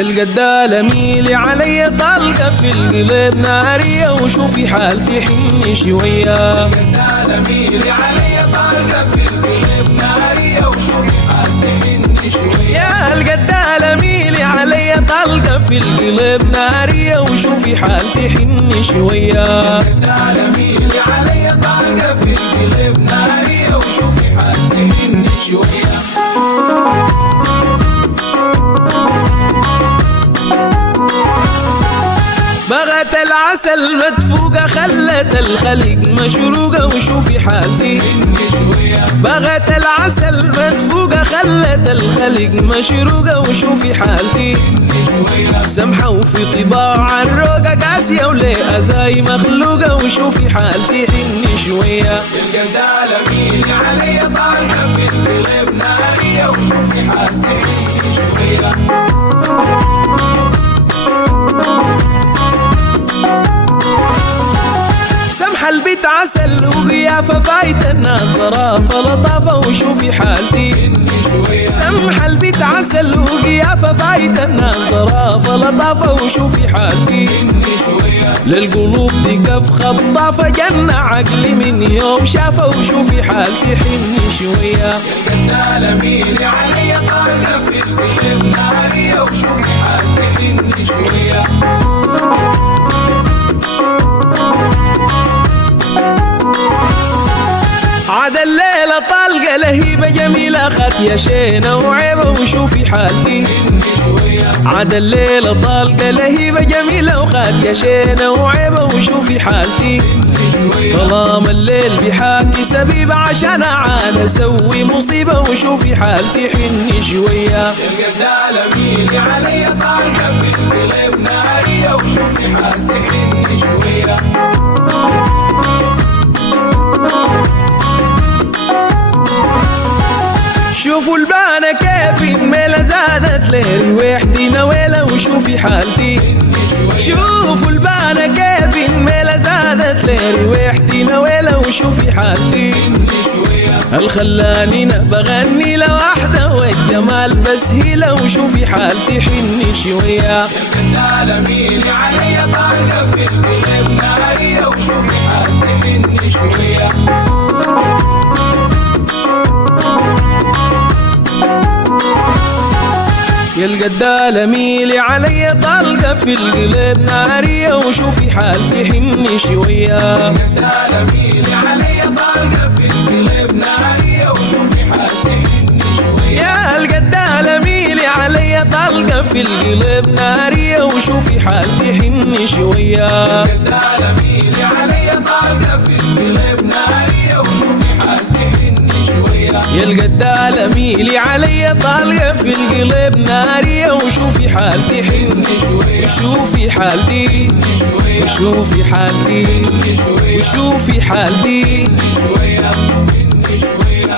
يا القدالة ميلي علي طلقة في القلب نارية وشوفي حالتي حني شوية. القدالة ميلي علي طلقة في القلب نارية وشوفي حالتي حني شوية. يا القدالة ميلي علي طلقة في القلب نارية وشوفي حالتي حني شوية. القدالة ميلي علي طلقة في القلب نارية وشوفي حالتي حني شوية. بغت العسل مدفوقة خلت الخلق مشروقة وشوفي حالتي حني شوية. بغت العسل مدفوقة خلت الخلق مشروقة وشوفي حالتي حني شوية. سمحة وفي طباع الروقة قاسية وليه أزاي مخلوقة وشوفي حالتي حني شوية. القدالة ميلي علي طلقة في القلب نارية وشوفي حالتي حني شوية. سمحة البيت عسل وقيافة فايتة الناظرة فلطافة وشوفي حالتي حني شوية. سمحة البيت عسل وقيافة فايتة الناظرة فلطافة وشوفي حالتي حني شوية. للقلوب دي كف خطافة جنة عقلي من يوم شافة وشوفي حالتي حني شوية. القدالة ميلي علي طلقة في القلب نارية وشوفي حالتي حني شوية. عاد الليلة طلقة لهيبة جميلة خاتية شينة وعيبة وشوفي حالتي حني شوية. عاد الليلة طلقة لهيبة جميلة وخاتية شينة وعيبة وشوفي حالتي حني شوية. ظلام الليل بحاكي سبيبة عشان عاد اسوي مصيبة وشوفي حالتي حني شوية. القدالة ميلي علي طلقة في القلب نارية وشوفي حالتي حني شوية. شوفوا البانة كيف الميلة زادت ليل وحدي نويلة وشوفي حالتي حني شوية. شوفوا البانة كيف الميلة زادت ليل وحدي نويلة وشوفي حالتي حني شوية. الخلاني بغني لوحدة والجمال بس هيلة وشوفي حالتي حني شوية. القدالة ميلي علي طلقة في القلب نارية وشوفي حالتي حني شوية. يا القدالة ميلي علي طلقة في القلب نارية وشوفي حالتي حني شوية. القدالة ميلي علي طلقة في القلب نارية وشوفي حالتي حني شوية. يا القدالة ميلي علي طلقة في القلب نارية وشوفي حالتي حني شوية. القدالة ميلي علي طلقة في القلب نارية وشوفي حالتي حني شوية. يا القدالة ميلي علي طلقة في القلب نارية وشوفي حالتي حني شوية. وشوفي حالتي حني شوية. وشوفي حالتي حني شوية. وشوفي حالتي. حني شوية. حني شوية.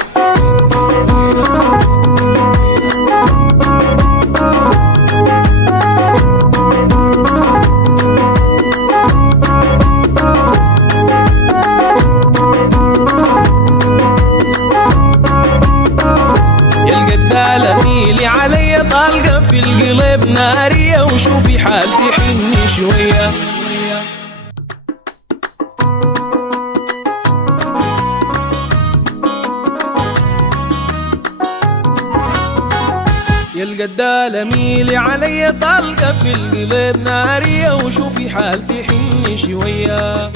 يا القدالة ميلي علي طلقة في القلب نارية وشوفي حالتي حني شوية. يا القدالة ميلي علي طلقة في القلب نارية وشوفي حالتي حني شوية.